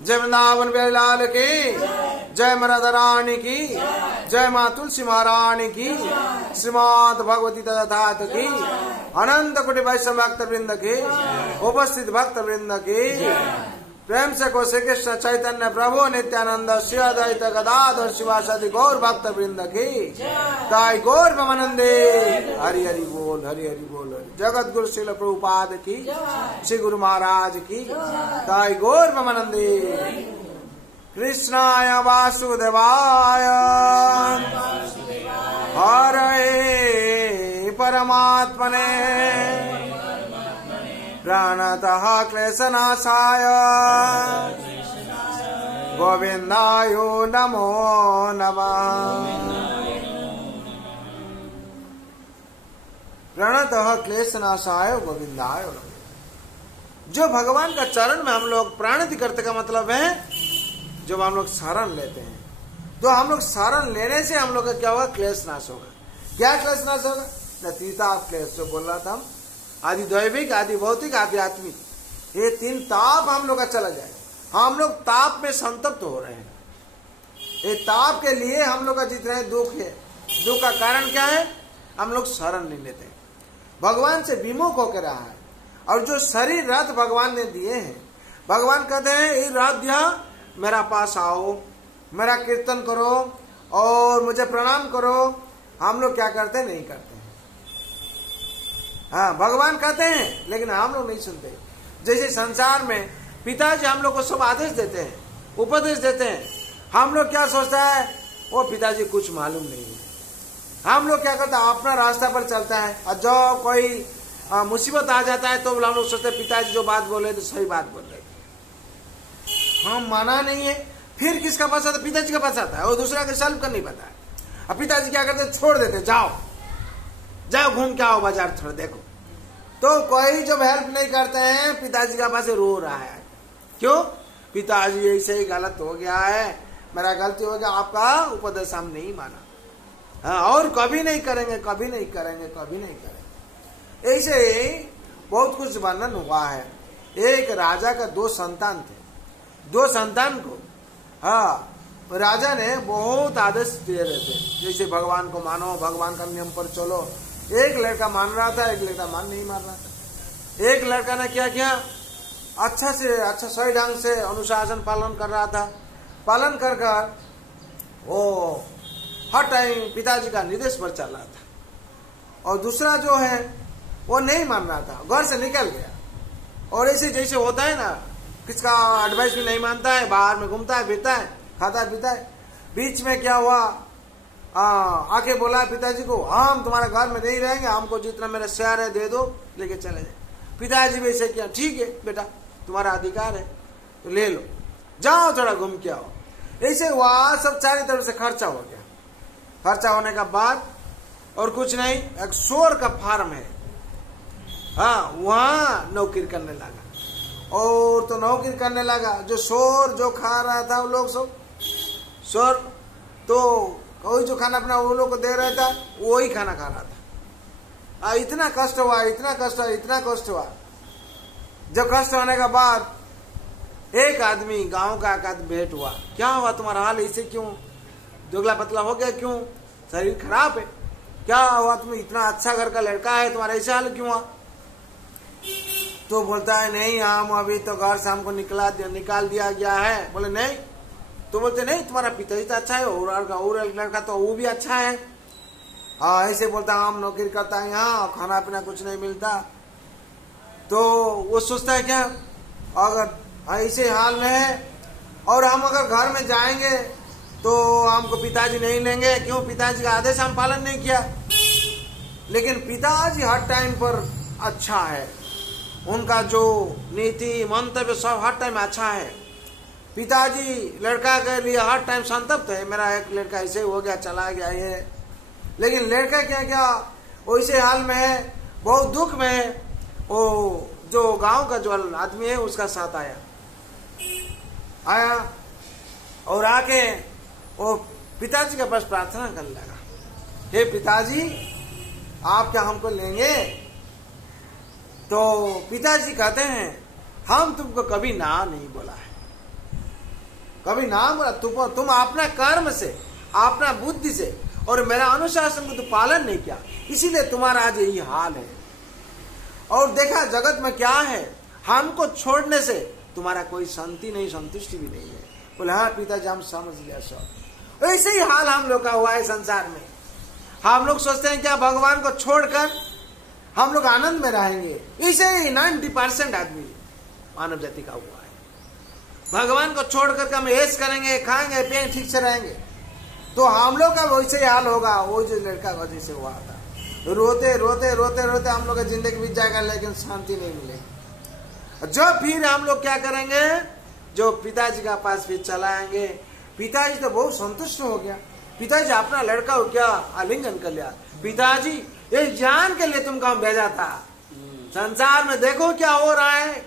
जय वृंदावन बिहारी लाल की, जय राधा रानी की, जय माँ तुलसी महारानी की, श्रीमद् भगवती तथात की, अनंत कोटि वैष्णव भक्त वृंद की, उपस्थित भक्त वृंद की, प्रेम से को श्री कृष्ण चैतन्य प्रभु नित्यानंद श्री अद्वैत गदाधर शिवासादि गौर भक्त वृंद की, ताई गौर ब्रह्मानंदे हरि हरि बोल, हरि हरि बोल। जगत गुरु श्रील प्रभुपाद की, श्री गुरु महाराज की, ताई गौर ब्रह्मानंदे। कृष्णाय वासुदेवाय हरे परमात्मने प्रणतः क्लेशनाशाय गोविंदाय नमो नमः। प्रणतः क्लेशनाशाय गोविंदाय नमः। जो भगवान का चरण में हम लोग प्राणति करते का मतलब है जब हम लोग शरण लेते हैं, तो हम लोग शरण लेने से हम लोग का क्या होगा, क्लेश नाश होगा। क्या क्लेश नाश होगा, तीता क्लेश जो बोल रहा था हम, आदि दैविक, आदि भौतिक, आदि आत्मिक, ये तीन ताप हम लोग का चला जाए। हम लोग ताप में संतप्त हो रहे हैं। ये ताप के लिए हम लोग का जितने दुख है, दुख का कारण क्या है, हम लोग शरण नहीं लेते, भगवान से विमुख होकर रहा है। और जो शरीर रथ भगवान ने दिए हैं, भगवान कहते हैं ये रथ दिया, मेरा पास आओ, मेरा कीर्तन करो और मुझे प्रणाम करो। हम लोग क्या करते हैं, नहीं करते हैं। हाँ, भगवान कहते हैं लेकिन हम लोग नहीं सुनते। जैसे संसार में पिताजी हम लोग को सब आदेश देते हैं, उपदेश देते हैं, हम लोग क्या सोचता है, वो पिताजी कुछ मालूम नहीं है। हम लोग क्या करते हैं, अपना रास्ता पर चलता है, और जो कोई मुसीबत आ जाता है तो हम लोग सोचते हैं पिताजी जो बात बोले तो सही बात बोल रहे, हम माना नहीं है। फिर किसका पास आता है, पिताजी का पास आता है, और दूसरा का सॉल्व कर नहीं पता है। अब पिताजी क्या करते, छोड़ देते, जाओ जाओ घूम के आओ बाजार थोड़ा देखो। तो कोई जब हेल्प नहीं करते हैं, पिताजी का पास रो रहा है, क्यों, पिताजी ऐसे ही गलत हो गया है, मेरा गलती हो गया, आपका उपदेश हम नहीं माना। हाँ, और कभी नहीं करेंगे, कभी नहीं करेंगे, कभी नहीं करेंगे। ऐसे ही बहुत कुछ वर्णन हुआ है। एक राजा का दो संतान थे, दो संतान को हाँ राजा ने बहुत आदेश दिए रहते, जैसे भगवान को मानो, भगवान का नियम पर चलो। एक लड़का मान रहा था, एक लड़का मान नहीं मान रहा था। एक लड़का ने क्या किया, अच्छा से अच्छा सही ढंग से अनुशासन पालन कर रहा था, पालन कर कर वो हर टाइम पिताजी का निर्देश पर चल रहा था। और दूसरा जो है वो नहीं मान रहा था, घर से निकल गया। और ऐसे जैसे होता है ना, किसका एडवाइस भी नहीं मानता है, बाहर में घूमता है, फिरता है, खाता है, पीता है। बीच में क्या हुआ, आके बोला पिताजी को, हम तुम्हारे घर में नहीं रहेंगे, हमको जितना मेरा शेयर है दे दो, लेके चले जाए। पिताजी भी ऐसे किया, ठीक है बेटा तुम्हारा अधिकार है तो ले लो, जाओ थोड़ा घूम के आओ। ऐसे हुआ, सब चारों तरफ से खर्चा हो गया। खर्चा होने का बाद और कुछ नहीं, एक शोर का फार्म है, हाँ वहां नौकरी करने लगा। और तो नौकरी करने लगा, जो शोर जो खा रहा था वो लोग सब शोर, तो कोई जो खाना अपना वो लोग को दे रहा था वही खाना खा रहा था। इतना कष्ट हुआ, इतना कष्ट हुआ, इतना कष्ट हुआ। जब कष्ट होने के बाद एक आदमी गांव का एक आदमी भेंट हुआ, क्या हुआ तुम्हारा हाल ऐसे क्यों, दुबला पतला हो गया क्यों, शरीर खराब है, क्या हुआ, तुम इतना अच्छा घर का लड़का है, तुम्हारा ऐसा हाल क्यों हुआ। तो बोलता है नहीं, हम अभी तो घर से हमको निकाल दिया गया है। बोले नहीं, तो बोलते नहीं तुम्हारा पिताजी तो अच्छा है, और लड़का तो वो भी अच्छा है। हाँ ऐसे बोलता, हम नौकरी करता है यहाँ, खाना पीना कुछ नहीं मिलता। तो वो सोचता है क्या, अगर ऐसे हाल में है और हम अगर घर में जाएंगे तो हमको पिताजी नहीं लेंगे, क्यों, पिताजी का आदेश हम पालन नहीं किया। लेकिन पिताजी हर टाइम पर अच्छा है, उनका जो नीति मंतव्य सब हर टाइम अच्छा है। पिताजी लड़का के लिए हर टाइम संतप्त है, मेरा एक लड़का ऐसे हो गया, चला गया ये। लेकिन लड़का क्या क्या वैसे हाल में है, बहुत दुख में है। वो जो गांव का जो आदमी है उसका साथ आया और आके वो पिताजी के पास प्रार्थना करने लगा, हे पिताजी आप क्या हमको लेंगे। तो पिताजी कहते हैं हम तुमको कभी ना नहीं बोला है, कभी नाम बोला, तुम अपना कर्म से, अपना बुद्धि से और मेरा अनुशासन को तो पालन नहीं किया, इसीलिए तुम्हारा आज यही हाल है। और देखा जगत में क्या है, हमको छोड़ने से तुम्हारा कोई शांति नहीं, संतुष्टि भी नहीं है। बोले हाँ पिताजी हम समझ लिया सब। ऐसे ही हाल हम लोग का हुआ है संसार में। हम लोग सोचते हैं क्या भगवान को छोड़कर हम लोग आनंद में रहेंगे, इसे ही 90% आदमी मानव जाति का हुआ है। भगवान को छोड़कर हम ऐश करेंगे, खाएंगे पिएंगे, ठीक से रहेंगे, तो हम लोग का वैसे ही हाल होगा। वो जो लड़का का जैसे हुआ था, रोते रोते रोते रोते हम लोग का जिंदगी बीत जाएगा, लेकिन शांति नहीं मिलेगी। जो फिर हम लोग क्या करेंगे, जो पिताजी का पास फिर चलाएंगे। पिताजी तो बहुत संतुष्ट हो गया, पिताजी अपना लड़का को क्या आलिंगन कर लिया। पिताजी ये जान के लिए तुमको हम भेजा था, संसार में देखो क्या हो रहा है।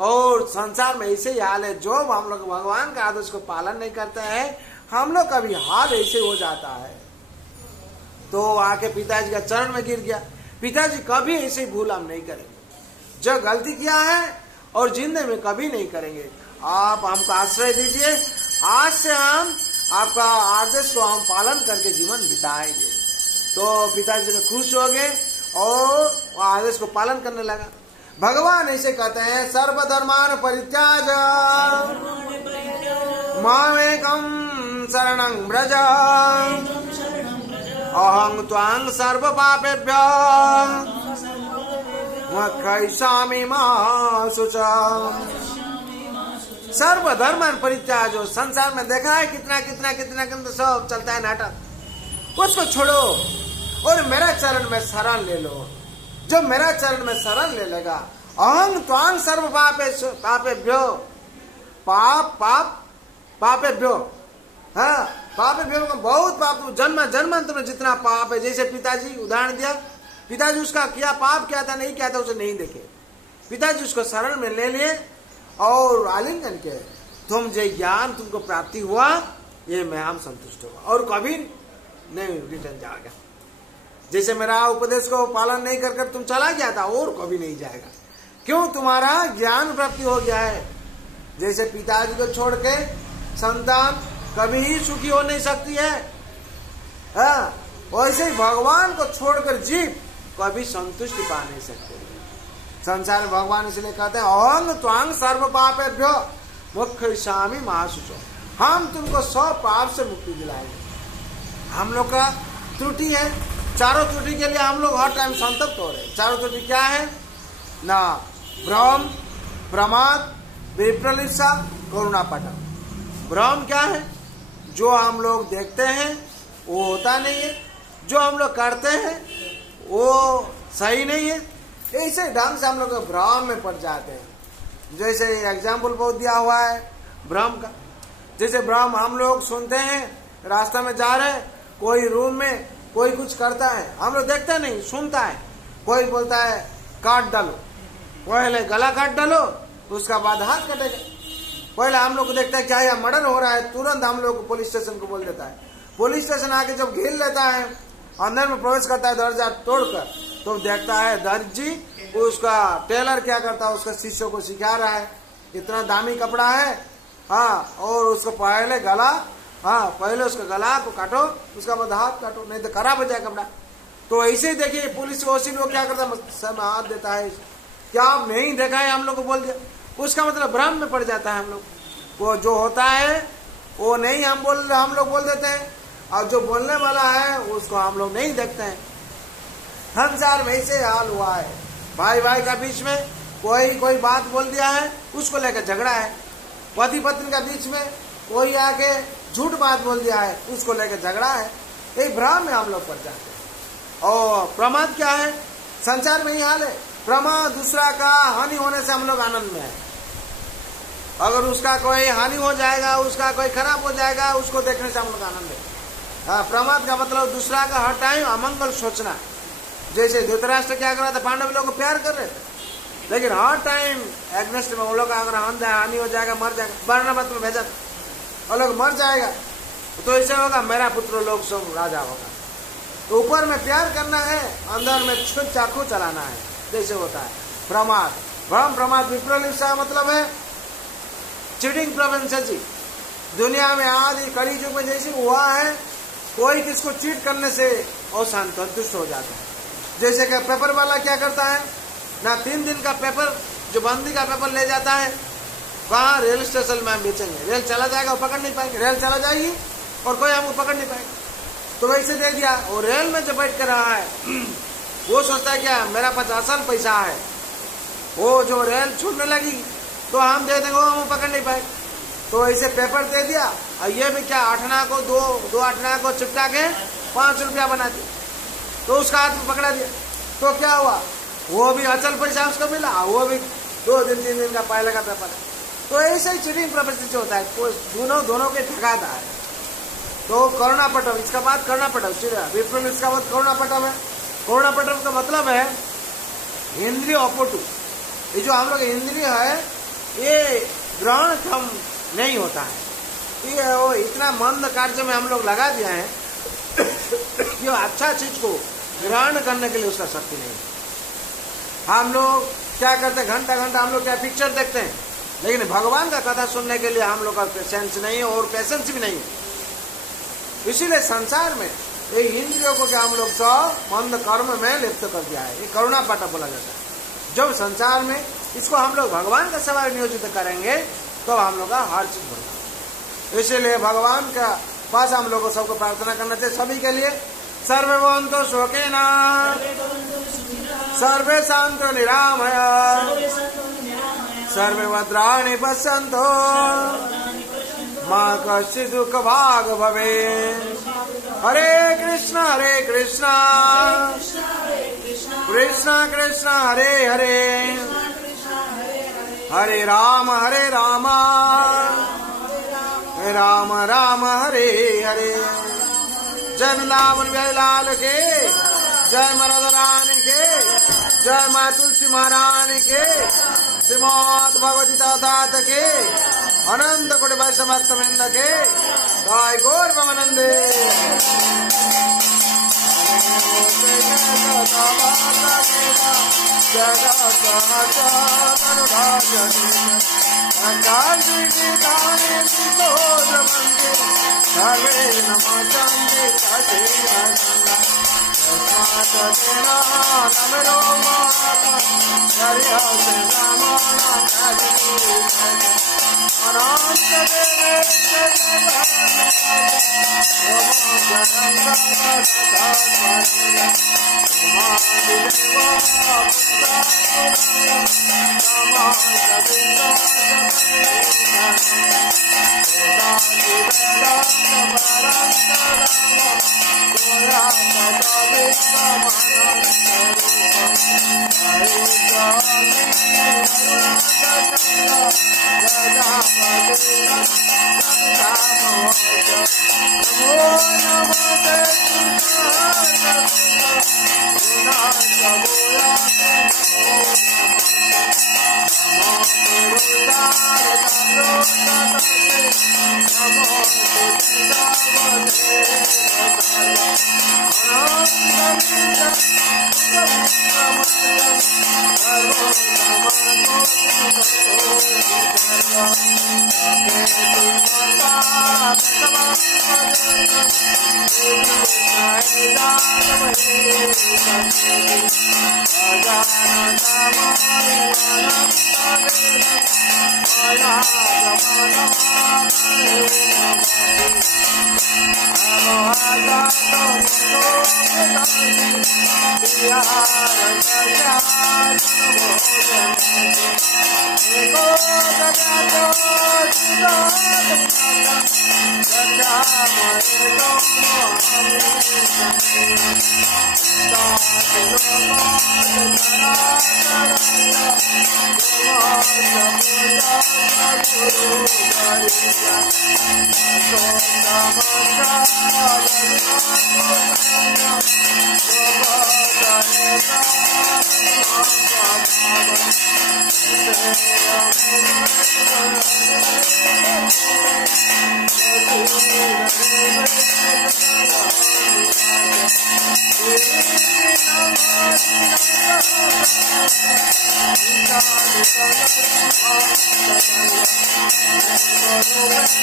और संसार में ऐसे ही हाल है, जो हम लोग भगवान का आदेश को पालन नहीं करते हैं, हम लोग का भी हाल ऐसे हो जाता है। तो आके पिताजी का चरण में गिर गया। पिताजी कभी ऐसी भूल हम नहीं करेंगे, जो गलती किया है और जिंदगी में कभी नहीं करेंगे। आप हमको आश्रय दीजिए, आज से हम आपका आदेश को हम पालन करके जीवन बिताएंगे। तो पिताजी ने खुश हो गए और आदेश को पालन करने लगा। भगवान ऐसे कहते हैं, सर्वधर्मान परित्याज मामेकं शरणं व्रज अहं त्वां सर्व पापेभ्यो मोक्षयिष्यामि मा शुचः। सर्वधर्मान परित्याज, संसार में देखा है कितना कितना कितना कितना सब चलता है नाटक, उसको छोड़ो और मेरा चरण में शरण ले लो। जो मेरा चरण में शरण ले लेगा, अहं त्वां सर्व पापेभ्यो पापेभ्यो, हाँ पापेभ्यो, बहुत पाप, जन्म जन्मांतर में जितना पाप है। जैसे पिताजी उदाहरण दिया, पिताजी उसका क्या पाप क्या था नहीं क्या था उसे नहीं देखे, पिताजी उसको शरण में ले लिए और आलिंगन के, तुम जो ज्ञान तुमको प्राप्ति हुआ ये मैं हम संतुष्ट होगा और कभी नहीं रिटर्न जाएगा। जैसे मेरा उपदेश को पालन नहीं कर तुम चला गया था और कभी नहीं जाएगा, क्यों तुम्हारा ज्ञान प्राप्ति हो गया है। जैसे पिताजी को छोड़ के संतान कभी ही सुखी हो नहीं सकती है, हाँ वैसे ही भगवान को छोड़कर जीव कभी संतुष्टि पा नहीं सकते। संसार में भगवान इसलिए कहते हैं, अहं त्वां सर्व पापेभ्यो मोक्षयिष्यामि मा शुचः, हम तुमको सब पाप से मुक्ति दिलाएंगे। हम लोग का त्रुटि है, चारों त्रुटि के लिए हम लोग हर टाइम संतप्त हो रहे हैं। चारों त्रुटि क्या है ना, भ्रम, प्रमाद, विप्रलिप्सा, करुणापटम। भ्रम क्या है, जो हम लोग देखते हैं वो होता नहीं है, जो हम लोग करते हैं वो सही नहीं है, ऐसे ढंग से हम लोग भ्रम में पड़ जाते हैं। जैसे एग्जाम्पल बहुत दिया हुआ है भ्रम का। जैसे भ्रम हम लोग सुनते हैं, रास्ता में जा रहे हैं, कोई रूम में कोई कुछ करता है, हम लोग देखते नहीं सुनता है, कोई बोलता है काट डालो, पहले गला काट डालो उसका बाद हाथ कटेगा। पहले हम लोग को देखता है क्या यह मर्डर हो रहा है, तुरंत हम लोग पुलिस स्टेशन को बोल देता है। पुलिस स्टेशन आके जब घेर लेता है, अंदर में प्रवेश करता है दरवाजा तोड़कर, तो देखता है दर्जी उसका टेलर क्या करता है, उसका शिष्य को सिखा रहा है, इतना दामी कपड़ा है, हाँ और उसको पहले गला, हाँ पहले उसका गला को काटो उसका बाद हाथ काटो, नहीं तो खराब हो जाए कपड़ा। तो ऐसे ही देखिए पुलिस वसील वो क्या करता है, सब हाथ देता है, क्या आप नहीं देखा है हम लोग को बोल दिया, उसका मतलब भ्रम में पड़ जाता है हम लोग। वो जो होता है वो नहीं हम लोग बोल देते हैं, और जो बोलने वाला है उसको हम लोग नहीं देखते हैं। संसार में ऐसे हाल हुआ है, भाई भाई का बीच में कोई बात बोल दिया है उसको लेकर झगड़ा है, पति पत्नी का बीच में कोई आके झूठ बात बोल दिया है उसको लेकर झगड़ा है। एक भ्रम में हम लोग पड़ जाते हैं। और प्रमाद क्या है, संसार में ही हाल है, प्रमाद दूसरा का हानि होने से हम लोग आनंद में है। अगर उसका कोई हानि हो जाएगा, उसका कोई खराब हो जाएगा, उसको देखने से हम लोग आनंद है। हाँ, प्रमाद का मतलब दूसरा का हर टाइम अमंगल सोचना। जैसे धृतराष्ट्र क्या कर रहा था, पांडव लोग को प्यार कर रहे थे, लेकिन हर टाइम एग्नेस्ट में वो लोग अगर हानि हो जाएगा, मर जाएगा, बर्नबास में भेजा था, वो लोग मर जाएगा तो ऐसे होगा मेरा पुत्र लोग सब राजा होगा। तो ऊपर में प्यार करना है, अंदर में चाकू चलाना है, जैसे होता है प्रमाद। भ्रम प्रमाद विप्रलिप्सा मतलब है चीटिंग प्रोपेंसिटी, दुनिया में आदि कली युग में जैसे हुआ है, कोई किसको चीट करने से अशांत संतुष्ट हो जाता है। जैसे कि पेपर वाला क्या करता है ना, 3 दिन का पेपर जो बंदी का पेपर ले जाता है, वहाँ रेल स्टेशन में हम बेचेंगे, रेल चला जाएगा वो पकड़ नहीं पाएंगे, रेल चला जाएगी और कोई हमको पकड़ नहीं पाएगा, तो वैसे दे दिया। और रेल में जो बैठ कर रहा है वो सोचता है क्या मेरा पास असल पैसा है, वो जो रेल छूटने लगी तो हम दे देंगे, वो हम पकड़ नहीं पाए, तो ऐसे पेपर दे दिया। और ये भी क्या 8 आना को दो 8 आना को चिपका के 5 रुपया बना दिया, तो उसका हाथ में पकड़ा दिया, तो क्या हुआ, वो भी अचल पैसा उसको मिला, वो भी 2 दिन 3 दिन का पहले का पेपर है। तो ऐसे ही चीटिंग प्रवृत्ति से होता है, कोई दोनों के ठगाता है। तो करुणा पटव, इसका बाद करुणा पटव, विप्र इसका बाद करुणा पटव है। करुणा पटव का मतलब है इंद्रिय अपटु, ये जो हम लोग इंद्रिय है ये ग्रहण क्षम नहीं होता है, ये वो इतना मंद कार्य में हम लोग लगा दिया है कि अच्छा चीज को ग्रहण करने के लिए उसका शक्ति नहीं है। हम लोग क्या करते हैं, घंटा घंटा हम लोग क्या पिक्चर देखते हैं, लेकिन भगवान का कथा सुनने के लिए हम लोग का पेशेंस नहीं है और पेशेंस भी नहीं है। इसीलिए संसार में ये इंद्रियों को क्या हम लोग तो मंद कर्म में लिप्त कर दिया है, ये करुणा पाठ बोला जाता है। जब संसार में इसको हम लोग भगवान का सेवा नियोजित करेंगे तो हम लोग का हर चीज बढ़ेगा। इसीलिए भगवान का पास हम लोग को सबको प्रार्थना करना चाहिए, सभी के लिए। सर्वे भवन्तु सुखिनः, सर्वे सन्तु निरामया, सर्वे भद्राणि पश्यन्तु, मा कश्चित् दुःखभाग् भवेत्। हरे कृष्ण कृष्ण कृष्ण हरे हरे, हरे राम राम राम हरे हरे। जय वृंदावन बिहारी लाल के, जय मरद रानी के, जय माँ तुलसी महारानी के, श्रीमद् भगवती दात के, अनंत कोटि वैष्णव भक्तवृंद के, जय गौर भवानंदे। सर्वे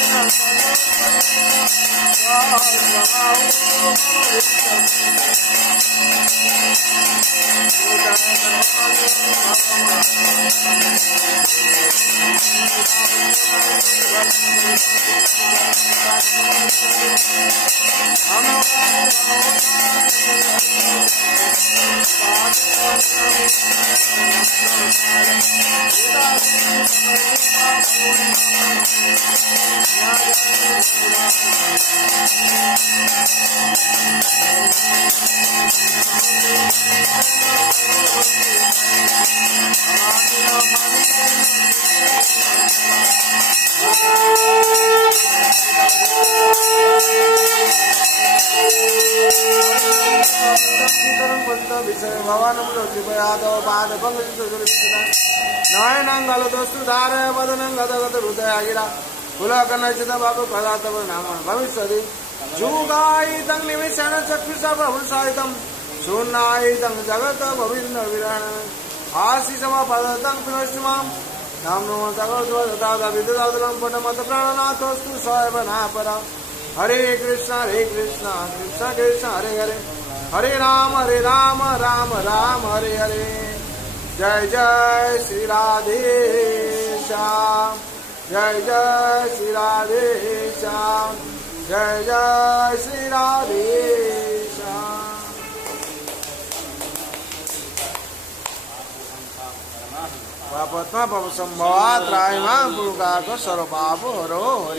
नमस्ते भविष्यति जुगायितं निमिषेण चक्षुषा प्रभुषायितं शून्यायितं जगत् भविन्न विरण आशिषमपदतं पिनश्मां नामो भगवद्गीता विद्याधरं पठमत प्राणनाथोस्तु सर्वनापरा हरे कृष्ण कृष्ण कृष्ण हरे हरे हरे राम राम राम हरे हरे जय जय श्री राधे श्याम जय जय श्री राधे श्याम जय जय श्री राधे श्याम पापत्मा पाप संभवात् त्रायमां पुरुषार्थ सर्वपाप हरो हरि।